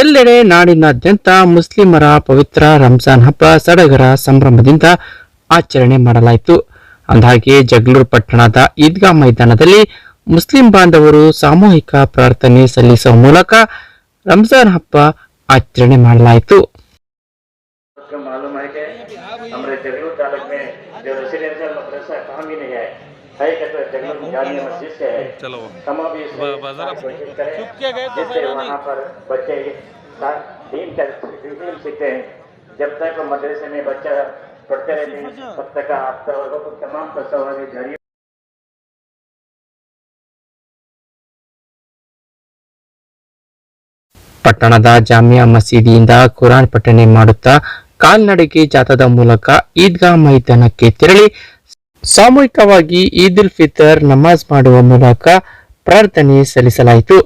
ಎಲ್ಲೆಡೆ ನಾಡಿನಾದ್ಯಂತ ಮುಸ್ಲಿಮರ ಪವಿತ್ರ ರಂಜಾನ್ ಹಬ್ಬ ಸಡಗರ ಸಂಭ್ರಮದಿಂದ ಆಚರಣೆ ಮಾಡಲಾಯಿತು. ಅಂದಹಾಗೆ ಜಗಳೂರು ಪಟ್ಟಣದ ಈದ್ಗಾ ಮೈದಾನದಲ್ಲಿ ಮುಸ್ಲಿಂ ಬಾಂಧವರು ಸಾಮೂಹಿಕ ಪ್ರಾರ್ಥನೆ ಸಲ್ಲಿಸುವ ಮೂಲಕ ರಂಜಾನ್ ಹಬ್ಬ ಆಚರಣೆ ಮಾಡಲಾಯಿತು. जब तक मदरसे में बच्चा पढ़ते रहते हैं तब तक आप तमाम तस्वीरें जारी। ಪಟ್ಟಣದ ಜಾಮಿಯಾ ಮಸೀದಿಯಿಂದ ಕುರಾನ್ ಪಠಣೆ ಮಾಡುತ್ತಾ ಕಾಲ್ನಡಿಗೆ ಜಾಥಾದ ಮೂಲಕ ಈದ್ಗಾ ಮೈದಾನಕ್ಕೆ ತೆರಳಿ ಸಾಮೂಹಿಕವಾಗಿ ಈದ್ ಉಲ್ ಫಿತರ್ ನಮಾಜ್ ಮಾಡುವ ಮೂಲಕ ಪ್ರಾರ್ಥನೆ ಸಲ್ಲಿಸಲಾಯಿತು.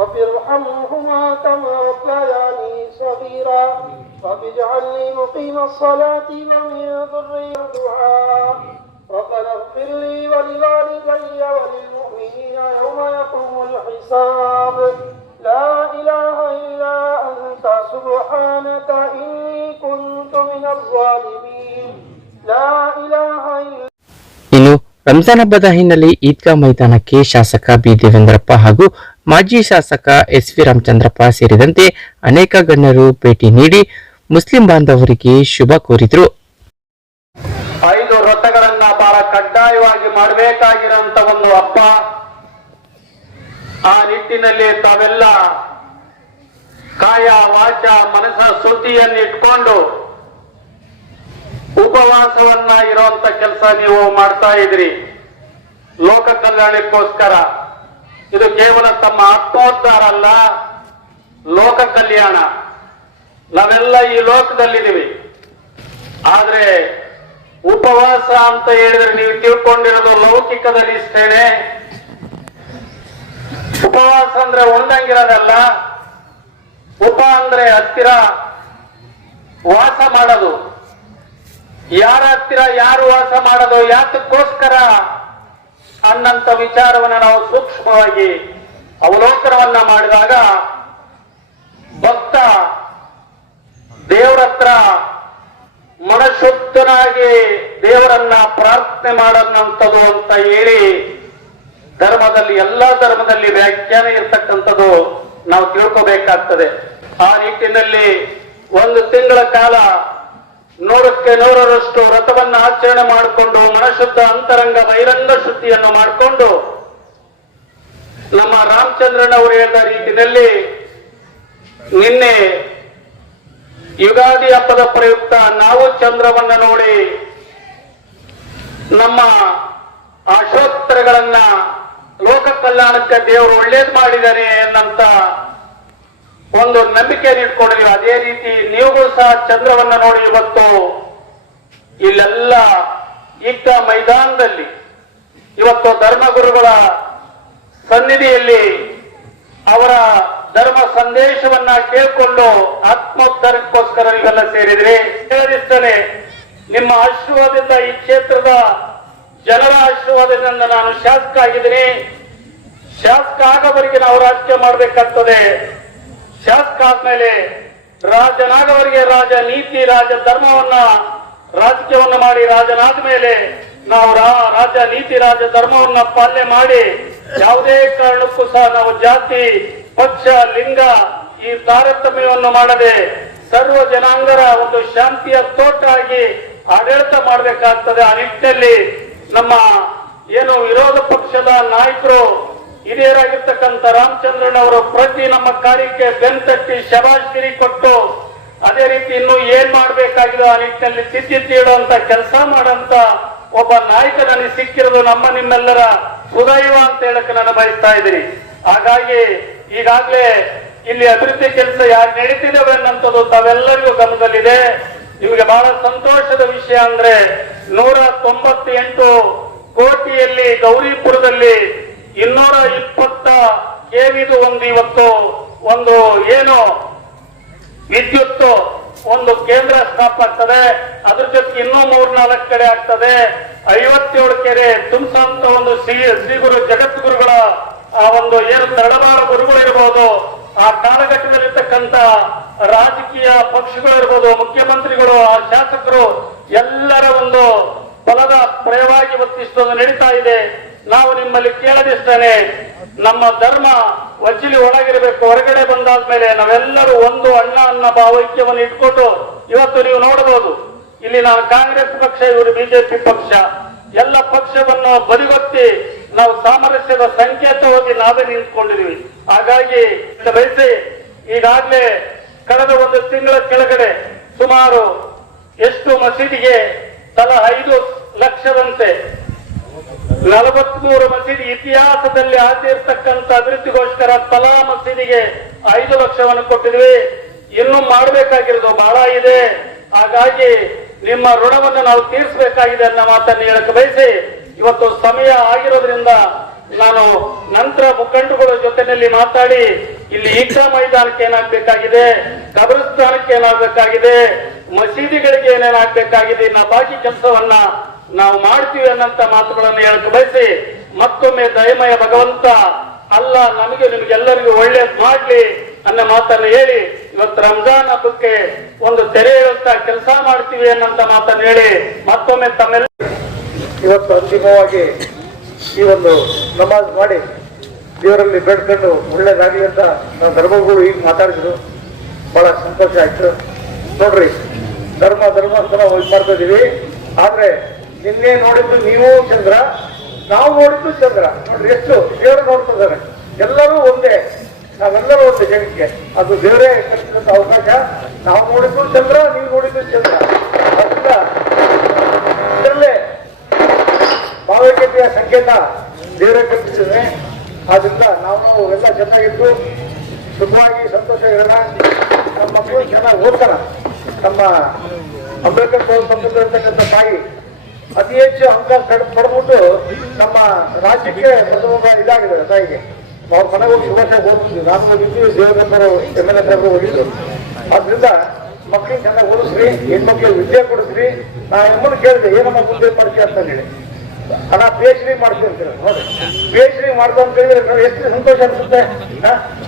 رب ارحمهما كما ربياني صغيرا رب اجعلني مقيم الصلاة ومن ذريتي دعاء ربنا اغفر لي ولوالدي وللمؤمنين يوم يقوم الحساب لا إله إلا أنت سبحانك إني كنت من الظالمين لا إله إلا. ಇನ್ನು ರಂಜಾನ್ ಹಬ್ಬದ ಹಿನ್ನೆಲೆ ಈದ್ಗಾ ಮೈದಾನಕ್ಕೆ ಶಾಸಕ ಬಿ ದೇವೇಂದ್ರಪ್ಪ ಹಾಗೂ ಮಾಜಿ ಶಾಸಕ ಎಸ್ ವಿ ರಾಮಚಂದ್ರಪ್ಪ ಸೇರಿದಂತೆ ಅನೇಕ ಗಣ್ಯರು ಭೇಟಿ ನೀಡಿ ಮುಸ್ಲಿಂ ಬಾಂಧವರಿಗೆ ಶುಭ ಕೋರಿದರು. 5 ವ್ರತಗಳನ್ನ ಬಹಳ ಕಡ್ಡಾಯವಾಗಿ ಮಾಡಬೇಕಾಗಿರುವಂತ ಒಂದು ಹಬ್ಬ. ಆ ನಿಟ್ಟಿನಲ್ಲಿ ತಾವೆಲ್ಲ ಕಾಯ ವಾಚ ಮನಸ ಶುದ್ಧಿಯನ್ನು ಇಟ್ಕೊಂಡು ಉಪವಾಸವನ್ನ ಇರುವಂತ ಕೆಲಸ ನೀವು ಮಾಡ್ತಾ ಇದ್ರಿ ಲೋಕ ಕಲ್ಯಾಣಕ್ಕೋಸ್ಕರ. ಇದು ಕೇವಲ ತಮ್ಮ ಆತ್ಮೋದ್ಧಾರ ಅಲ್ಲ, ಲೋಕ ಕಲ್ಯಾಣ. ನಾವೆಲ್ಲ ಈ ಲೋಕದಲ್ಲಿದ್ದೀವಿ, ಆದ್ರೆ ಉಪವಾಸ ಅಂತ ಹೇಳಿದ್ರೆ ನೀವು ತಿಳ್ಕೊಂಡಿರೋದು ಲೌಕಿಕದಲ್ಲಿ ಇಷ್ಟೇನೆ. ಉಪವಾಸ ಅಂದ್ರೆ ಉಂಡಂಗಿರೋದಲ್ಲ. ಉಪ ಅಂದ್ರೆ ಹತ್ತಿರ ವಾಸ ಮಾಡೋದು. ಯಾರ ಹತ್ತಿರ ಯಾರು ವಾಸ ಮಾಡೋದು, ಯಾತಕ್ಕೋಸ್ಕರ ಅನ್ನಂತ ವಿಚಾರವನ್ನ ನಾವು ಸೂಕ್ಷ್ಮವಾಗಿ ಅವಲೋಕನವನ್ನ ಮಾಡಿದಾಗ ಭಕ್ತ ದೇವರ ಹತ್ರ ಮನಶುದ್ಧನಾಗಿ ದೇವರನ್ನ ಪ್ರಾರ್ಥನೆ ಮಾಡನ್ನಂಥದ್ದು ಅಂತ ಹೇಳಿ ಧರ್ಮದಲ್ಲಿ, ಎಲ್ಲಾ ಧರ್ಮದಲ್ಲಿ ವ್ಯಾಖ್ಯಾನ ಇರ್ತಕ್ಕಂಥದ್ದು ನಾವು ತಿಳ್ಕೋಬೇಕಾಗ್ತದೆ. ಆ ನಿಟ್ಟಿನಲ್ಲಿ 1 ತಿಂಗಳ ಕಾಲ 100ಕ್ಕೆ 100ರಷ್ಟು ವ್ರತವನ್ನ ಆಚರಣೆ ಮಾಡಿಕೊಂಡು ಮನಶುದ್ಧ ಅಂತರಂಗ ಬಹಿರಂಗ ಶುದ್ಧಿಯನ್ನು ಮಾಡಿಕೊಂಡು ನಮ್ಮ ರಾಮಚಂದ್ರನವರು ಹೇಳಿದ ರೀತಿಯಲ್ಲಿ ನಿನ್ನೆ ಯುಗಾದಿ ಹಬ್ಬದ ಪ್ರಯುಕ್ತ ನಾವು ಚಂದ್ರವನ್ನ ನೋಡಿ ನಮ್ಮ ಆಶೋತ್ತರಗಳನ್ನ ಲೋಕ ಕಲ್ಯಾಣಕ್ಕೆ ದೇವರು ಒಳ್ಳೇದು ಮಾಡಿದ್ದಾರೆ ಅನ್ನಂತ ಒಂದು ನಂಬಿಕೆ ಇಟ್ಕೊಂಡಿದ್ದೀವಿ. ಅದೇ ರೀತಿ ನೀವುಗಳು ಸಹ ಚಂದ್ರವನ್ನ ನೋಡಿ ಇವತ್ತು ಇಲ್ಲೆಲ್ಲ ಈದ್ಗಾ ಮೈದಾನದಲ್ಲಿ ಇವತ್ತು ಧರ್ಮಗುರುಗಳ ಸನ್ನಿಧಿಯಲ್ಲಿ ಅವರ ಧರ್ಮ ಸಂದೇಶವನ್ನ ಕೇಳಿಕೊಂಡು ಆತ್ಮೋದ್ಧಾರಕ್ಕೋಸ್ಕರ ನೀವೆಲ್ಲ ಸೇರಿದ್ರಿ. ಹೇಳದಿಷ್ಟನೆ ನಿಮ್ಮ ಆಶೀರ್ವಾದದಿಂದ ಈ ಕ್ಷೇತ್ರದ ಜನರ ಆಶೀರ್ವಾದದಿಂದ ನಾನು ಶಾಸಕ ಆಗಿದ್ದೀನಿ. ಶಾಸಕ ಆಗವರೆಗೆ ನಾವು ರಾಜಕೀಯ ಮಾಡಬೇಕಾಗ್ತದೆ. ಶಾಸಕ ಆದ್ಮೇಲೆ ರಾಜನಾಗವರಿಗೆ ರಾಜ ನೀತಿ ರಾಜ ಧರ್ಮವನ್ನ ರಾಜಕೀಯವನ್ನ ಮಾಡಿ ರಾಜನಾದ ಮೇಲೆ ನಾವು ರಾಜ ನೀತಿ ರಾಜ ಧರ್ಮವನ್ನ ಪಾಲನೆ ಮಾಡಿ ಯಾವುದೇ ಕಾರಣಕ್ಕೂ ಸಹ ನಾವು ಜಾತಿ ಪಕ್ಷ ಲಿಂಗ ಈ ತಾರತಮ್ಯವನ್ನು ಮಾಡದೆ ಸರ್ವ ಜನಾಂಗರ ಒಂದು ಶಾಂತಿಯ ತೋಟ ಆಗಿ ಆಡಳಿತ ಮಾಡಬೇಕಾಗ್ತದೆ. ಆ ನಿಟ್ಟಿನಲ್ಲಿ ನಮ್ಮ ಏನು ವಿರೋಧ ಪಕ್ಷದ ನಾಯಕರು ಹಿರಿಯರಾಗಿರ್ತಕ್ಕಂಥ ರಾಮಚಂದ್ರನವರು ಪ್ರತಿ ನಮ್ಮ ಕಾರ್ಯಕ್ಕೆ ಬೆನ್ತಟ್ಟಿ ಶಬಾಷ್ಗಿರಿ ಕೊಟ್ಟು ಅದೇ ರೀತಿ ಇನ್ನು ಏನ್ ಮಾಡ್ಬೇಕಾಗಿದೆ ಆ ನಿಟ್ಟಿನಲ್ಲಿ ತಿದ್ದಿ ತೀಡುವಂತ ಕೆಲಸ ಮಾಡಂತ ಒಬ್ಬ ನಾಯಕ ನನಗೆ ಸಿಕ್ಕಿರೋದು ನಮ್ಮ ನಿಮ್ಮೆಲ್ಲರ ಸುದೈವ ಅಂತ ಹೇಳಕ್ಕೆ ನಾನು ಬಯಸ್ತಾ ಇದ್ದೀನಿ. ಹಾಗಾಗಿ ಈಗಾಗಲೇ ಇಲ್ಲಿ ಅಭಿವೃದ್ಧಿ ಕೆಲಸ ಯಾರು ನಡೀತಿದ್ದಾವೆ ಅನ್ನೋಂಥದ್ದು ತಾವೆಲ್ಲರಿಗೂ ಗಮನದಲ್ಲಿದೆ. ನಿಮಗೆ ಬಹಳ ಸಂತೋಷದ ವಿಷಯ ಅಂದ್ರೆ 198 ಕೋಟಿಯಲ್ಲಿ ಗೌರಿಪುರದಲ್ಲಿ 220 ಕೆವಿದು ಒಂದು ಇವತ್ತು ಒಂದು ಏನು ವಿದ್ಯುತ್ ಒಂದು ಕೇಂದ್ರ ಸ್ಥಾಪನೆ ಆಗ್ತದೆ. ಅದ್ರ ಜೊತೆಗೆ ಇನ್ನೂ 3-4 ಕಡೆ ಆಗ್ತದೆ. 57 ಕೆರೆ ತುಂಬಿಸಂತ ಒಂದು ಶ್ರೀ ಗುರು ಜಗದ್ಗುರುಗಳ ಆ ಒಂದು ಏನು ತಳವಾರ ಗುರುಗಳು ಇರಬಹುದು, ಆ ಕಾಲಘಟ್ಟದಲ್ಲಿರ್ತಕ್ಕಂಥ ರಾಜಕೀಯ ಪಕ್ಷಗಳು ಇರ್ಬೋದು, ಮುಖ್ಯಮಂತ್ರಿಗಳು, ಆ ಶಾಸಕರು ಎಲ್ಲರ ಒಂದು ಫಲದ ಪ್ರಯವಾಗಿ ಇವತ್ತಿಷ್ಟೊಂದು ನಡೀತಾ ಇದೆ. ನಾವು ನಿಮ್ಮಲ್ಲಿ ಕೇಳದಿಷ್ಟೇನೆ, ನಮ್ಮ ಧರ್ಮ ವಜ್ಜಿಲಿ ಒಳಗಿರಬೇಕು. ಹೊರಗಡೆ ಬಂದಾದ್ಮೇಲೆ ನಾವೆಲ್ಲರೂ ಒಂದು ಅಣ್ಣ ಅನ್ನ ಭಾವೈಕ್ಯವನ್ನು ಇಟ್ಕೊಂಡು ಇವತ್ತು ನೀವು ನೋಡಬಹುದು, ಇಲ್ಲಿ ನಾನು ಕಾಂಗ್ರೆಸ್ ಪಕ್ಷ, ಇವರು ಬಿಜೆಪಿ ಪಕ್ಷ, ಎಲ್ಲ ಪಕ್ಷವನ್ನು ಬದಿಗೊತ್ತಿ ನಾವು ಸಾಮರಸ್ಯದ ಸಂಕೇತವಾಗಿ ನಾವೇ ನಿಂತ್ಕೊಂಡಿದ್ವಿ. ಹಾಗಾಗಿ ಬಯಸಿ ಈಗಾಗಲೇ ಕಳೆದ ಒಂದು ತಿಂಗಳ ಕೆಳಗಡೆ ಸುಮಾರು ಎಷ್ಟು ಮಸೀದಿಗೆ ತಲಾ 5 ಲಕ್ಷದಂತೆ 43 ಮಸೀದಿ ಇತಿಹಾಸದಲ್ಲಿ ಆಗಿರ್ತಕ್ಕಂಥ ಅಭಿವೃದ್ಧಿಗೋಸ್ಕರ ತಲಾ ಮಸೀದಿಗೆ 5 ಲಕ್ಷವನ್ನು ಕೊಟ್ಟಿದ್ವಿ. ಇನ್ನು ಮಾಡಬೇಕಾಗಿರೋದು ಬಹಳ ಇದೆ. ಹಾಗಾಗಿ ನಿಮ್ಮ ಋಣವನ್ನು ನಾವು ತೀರಿಸಬೇಕಾಗಿದೆ ಅನ್ನೋ ಮಾತನ್ನು ಹೇಳಕ್ಕೆ ಬಯಸಿ, ಇವತ್ತು ಸಮಯ ಆಗಿರೋದ್ರಿಂದ ನಾನು ನಂತರ ಮುಖಂಡರುಗಳ ಜೊತೆಯಲ್ಲಿ ಮಾತಾಡಿ ಇಲ್ಲಿ ಈದ್ಗಾ ಮೈದಾನಕ್ಕೆ ಏನಾಗಬೇಕಾಗಿದೆ, ಕಬ್ರಸ್ಥಾನಕ್ಕೆ ಏನಾಗಬೇಕಾಗಿದೆ, ಮಸೀದಿಗಳಿಗೆ ಏನೇನಾಗಬೇಕಾಗಿದೆ, ಇನ್ನ ಬಾಕಿ ಕೆಲಸವನ್ನ ನಾವು ಮಾಡ್ತೀವಿ ಅನ್ನಂತ ಮಾತುಗಳನ್ನು ಹೇಳಕ್ಕೆ ಬಯಸಿ, ಮತ್ತೊಮ್ಮೆ ದಯಮಯ ಭಗವಂತ ಅಲ್ಲ ನಮಗೆ ನಿಮ್ಗೆಲ್ಲರಿಗೂ ಒಳ್ಳೇದು ಮಾಡ್ಲಿ ಅನ್ನೋ ಮಾತನ್ನು ಹೇಳಿ ಇವತ್ತು ರಂಜಾನ್ ಹಬ್ಬಕ್ಕೆ ಒಂದು ತೆರೆ ಹೇಳುವಂತ ಕೆಲಸ ಮಾಡ್ತೀವಿ ಅನ್ನಂತ ಮಾತನ್ನು ಹೇಳಿ ಮತ್ತೊಮ್ಮೆ ತಮ್ಮೆಲ್ಲ ಇವತ್ತು ಅಂತಿಮವಾಗಿ ಈ ಒಂದು ನಮಾಜ್ ಮಾಡಿ ದೇವರಲ್ಲಿ ಬೇಡ್ಕೊಂಡು ಒಳ್ಳೇದಾಗಲಿ ಅಂತ ನಾವು ಧರ್ಮಗಳು ಈಗ ಮಾತಾಡಿದ್ರು. ಬಹಳ ಸಂತೋಷ ಆಯ್ತು. ನೋಡ್ರಿ, ಧರ್ಮ ಅಂತ ನಾವು ಇದು ಮಾಡ್ತಾ ಇದೀವಿ. ಆದ್ರೆ ನಿನ್ನೆ ನೋಡಿದ್ದು ನೀವು ಚಂದ್ರ, ನಾವು ನೋಡಿದ್ದು ಚಂದ್ರ. ನೋಡ್ರಿ ಎಷ್ಟು ದೇವರು ನೋಡ್ತಿದ್ದಾರೆ. ಎಲ್ಲರೂ ಒಂದೇ, ನಾವೆಲ್ಲರೂ ಒಂದೇ ಜನಕ್ಕೆ. ಅದು ದೇವರೇ ಕಲ್ಪಿಸಿದಂತ ಅವಕಾಶ. ನಾವು ನೋಡಿದ್ದು ಚಂದ್ರ, ನೀವು ನೋಡಿದ್ದು ಚಂದ್ರ. ಅದರಿಂದ ಇದರಲ್ಲೇ ಭಾವೈಕ್ಯತೆಯ ಸಂಕೇತ ದೇವರೇ ಕಲ್ಪಿಸಿದ್ರೆ. ಆದ್ರಿಂದ ನಾವು ಎಲ್ಲ ಚೆನ್ನಾಗಿದ್ದು ಸುಖವಾಗಿ ಸಂತೋಷ ಇರೋಣ. ನಮ್ಮ ಮಕ್ಕಳು ಚೆನ್ನಾಗಿ ಓದ್ತಾರ. ನಮ್ಮ ಅಂಬೇಡ್ಕರ್ ಅಂತಕ್ಕಂಥ ತಾಯಿ ಅತಿ ಹೆಚ್ಚು ಅಂಕ ಪಡೆದ್ಬಿಟ್ಟು ನಮ್ಮ ರಾಜ್ಯಕ್ಕೆ ಪ್ರಥಮ ಇದಾಗಿದೆ ತಾಯಿಗೆ. ಅವ್ರ ಮನೆಗೆ ಹೋಗಿ ಶುಭಾಶಯ ಓದಿದ್ವಿ. ನಾನು ಹೋಗಿದ್ವಿ, ದೇವೇಗೌಡರು MLA ಸಾಹೇಬರು ಹೋಗಿದ್ದು. ಆದ್ರಿಂದ ಮಕ್ಕಳಿಗೆ ಚೆನ್ನಾಗಿ ಓದಿಸ್ರಿ, ಹೆಣ್ಮಕ್ಳಿಗೆ ವಿದ್ಯೆ ಕೊಡಿಸ್ರಿ. ನಾ ಎಮ್ಮನ್ನು ಕೇಳಿದೆ, ಏನಮ್ಮ ಮುಂದೆ ಮಾಡ್ತೀವಿ ಅಂತ ಹೇಳಿ. ಹಣ PhD ಮಾಡ್ತೀವಿ ಅಂತೀರ. ನೋಡಿ, PhD ಮಾಡ್ತಾ ಅಂತ ಹೇಳಿದ್ರೆ ಎಷ್ಟು ಸಂತೋಷ ಅನ್ಸುತ್ತೆ.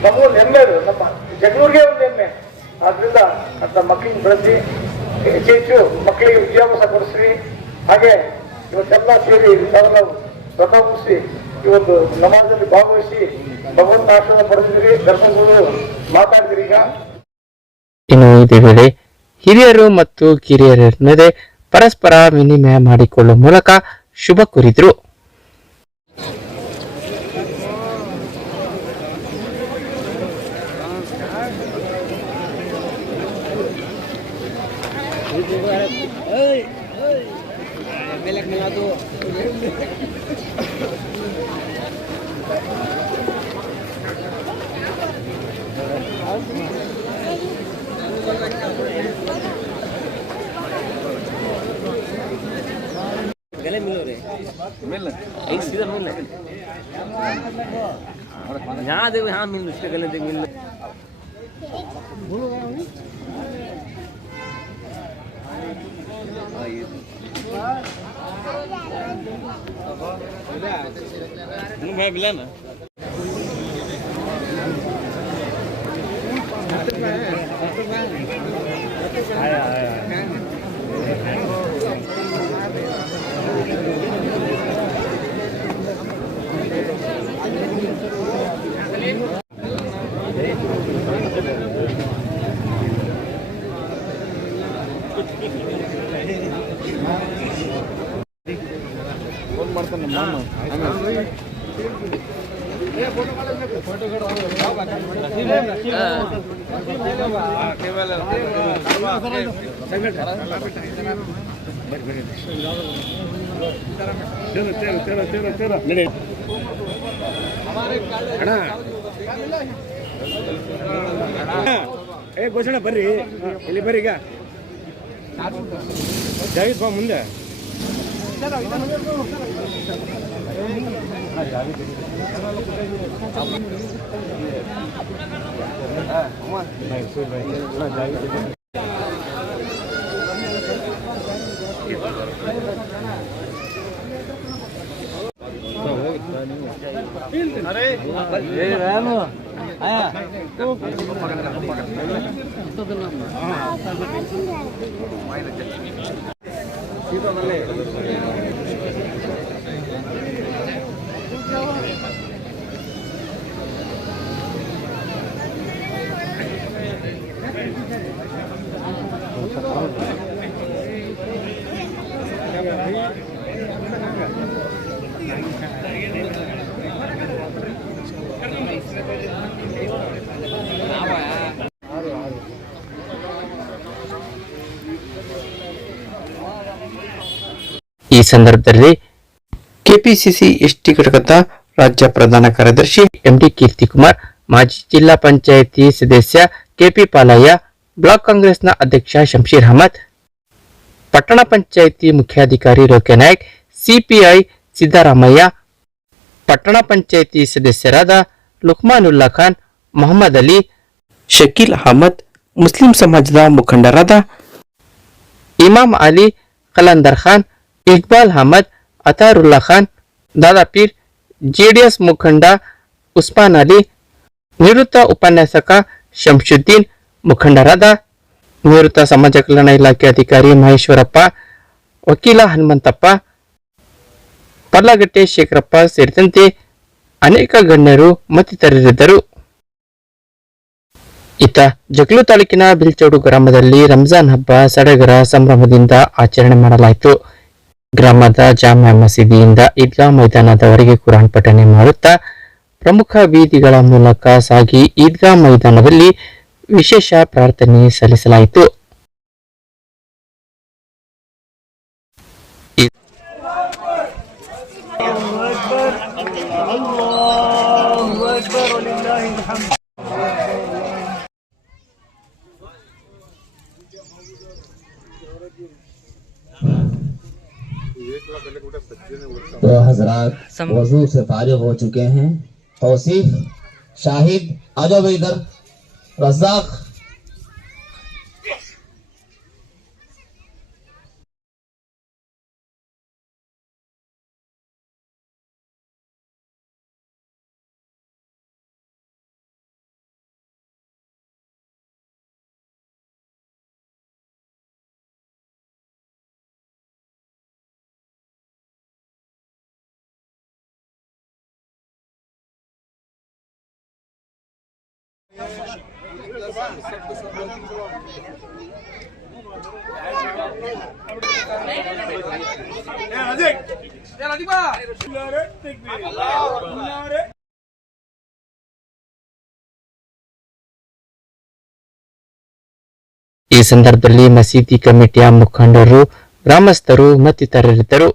ನಮಗೊಂದು ಹೆಮ್ಮೆ, ಅದು ನಮ್ಮ ಜಗಳೂರಿಗೆ ಒಂದು ಹೆಮ್ಮೆ. ಆದ್ರಿಂದ ಅಂತ ಮಕ್ಕಳಿಗೆ ಬೆಳೆಸಿ ಹೆಚ್ಚು ಮಕ್ಕಳಿಗೆ ವಿದ್ಯಾಭ್ಯಾಸ ಕೊಡಿಸ್ರಿ. ಹಾಗೆ ಇವತ್ತೆಲ್ಲ ಸೇರಿ ವ್ರತ ಮುಗಿಸಿ ಇವತ್ತು ನಮಾಜಲ್ಲಿ ಭಾಗವಹಿಸಿ ಭಗವಂತ ಆಶೀರ್ವಾದ ಪಡೆದಿದ್ದೀರಿ. ಧರ್ಮಗಳು ಮಾತಾಡಿದ್ರಿ. ಈಗ ಇನ್ನು ಇದೇ ವೇಳೆ ಹಿರಿಯರು ಮತ್ತು ಕಿರಿಯರ ನಡುವೆ ಪರಸ್ಪರ ವಿನಿಮಯ ಮಾಡಿಕೊಳ್ಳುವ ಮೂಲಕ ಶುಭ ಕೋರಿದ್ರು. गले मिलो रे यहाँ देखो यहाँ मिल उसके गले देख मिल मैं मिला ना आया ಘೋಷಣೆ ಬರ್ರಿ ಇಲ್ಲಿ ಬರ್ರಿ ಈಗ ಜಾವೇದ್ ಬಾ ಮುಂದೆ ಈ ಸಂದರ್ಭದಲ್ಲಿ ಕೆಪಿಸಿಸಿ ಎಸ್ಟಿ ಘಟಕದ ರಾಜ್ಯ ಪ್ರಧಾನ ಕಾರ್ಯದರ್ಶಿ ಎಂಡಿ ಕೀರ್ತಿಕುಮಾರ್, ಮಾಜಿ ಜಿಲ್ಲಾ ಪಂಚಾಯಿತಿ ಸದಸ್ಯ ಕೆಪಿ ಪಾಲಯ್ಯ, ಬ್ಲಾಕ್ ಕಾಂಗ್ರೆಸ್ನ ಅಧ್ಯಕ್ಷ ಶಂಶೀರ್ ಅಹಮದ್, ಪಟ್ಟಣ ಪಂಚಾಯಿತಿ ಮುಖ್ಯಾಧಿಕಾರಿ ರೋಕೆ ನಾಯ್ಕ್, ಸಿಪಿಐ ಸಿದ್ದರಾಮಯ್ಯ, ಪಟ್ಟಣ ಪಂಚಾಯಿತಿ ಸದಸ್ಯರಾದ ಲುಕ್ಮಾನುಲ್ಲಾ ಖಾನ್, ಮೊಹಮ್ಮದ್ ಅಲಿ, ಶಕೀಲ್ ಅಹಮದ್, ಮುಸ್ಲಿಂ ಸಮಾಜದ ಮುಖಂಡರಾದ ಇಮಾಮ್ ಅಲಿ, ಕಲಂದರ್ ಖಾನ್, ಇಕ್ಬಾಲ್ ಅಹಮದ್, ಅತಾರುಲ್ಲಾ ಖಾನ್, ದಾದಾಪೀರ್, ಜೆಡಿಎಸ್ ಮುಖಂಡ ಉಸ್ಮಾನ್ ಅಲಿ, ನಿವೃತ್ತ ಉಪನ್ಯಾಸಕ ಶಂಶುದ್ದೀನ್, ಮುಖಂಡರಾದ ನಿವೃತ್ತ ಸಮಾಜ ಕಲ್ಯಾಣ ಇಲಾಖೆ ಅಧಿಕಾರಿ ಮಹೇಶ್ವರಪ್ಪ, ವಕೀಲ ಹನುಮಂತಪ್ಪ, ಪರ್ಲಗಟ್ಟೆ ಶೇಖರಪ್ಪ ಸೇರಿದಂತೆ ಅನೇಕ ಗಣ್ಯರು ಮತ್ತಿತರರಿದ್ದರು. ಇತ್ತ ಜಗಳೂರು ತಾಲೂಕಿನ ಬಿಲ್ಚೋಡು ಗ್ರಾಮದಲ್ಲಿ ರಂಜಾನ್ ಹಬ್ಬ ಸಡಗರ ಸಂಭ್ರಮದಿಂದ ಆಚರಣೆ ಮಾಡಲಾಯಿತು. ಗ್ರಾಮದ ಜಾಮಿಯಾ ಮಸೀದಿಯಿಂದ ಈದ್ಗಾ ಮೈದಾನದವರೆಗೆ ಕುರಾನ್ ಪಠಣೆ ಮಾಡುತ್ತಾ ಪ್ರಮುಖ ಬೀದಿಗಳ ಮೂಲಕ ಸಾಗಿ ಈದ್ಗಾ ಮೈದಾನದಲ್ಲಿ ವಿಶೇಷ ಪ್ರಾರ್ಥನೆ ಸಲ್ಲಿಸಲಾಯಿತು. तो हजरात वजू से फारिग हो चुके हैं। तौसीफ, शाहिद, आ जाओ भाई इधर। रज़ाक, ಈ ಸಂದರ್ಭದಲ್ಲಿ ಮಸೀದಿ ಕಮಿಟಿಯ ಮುಖಂಡರು, ಗ್ರಾಮಸ್ಥರು ಮತ್ತಿತರರಿದ್ದರು.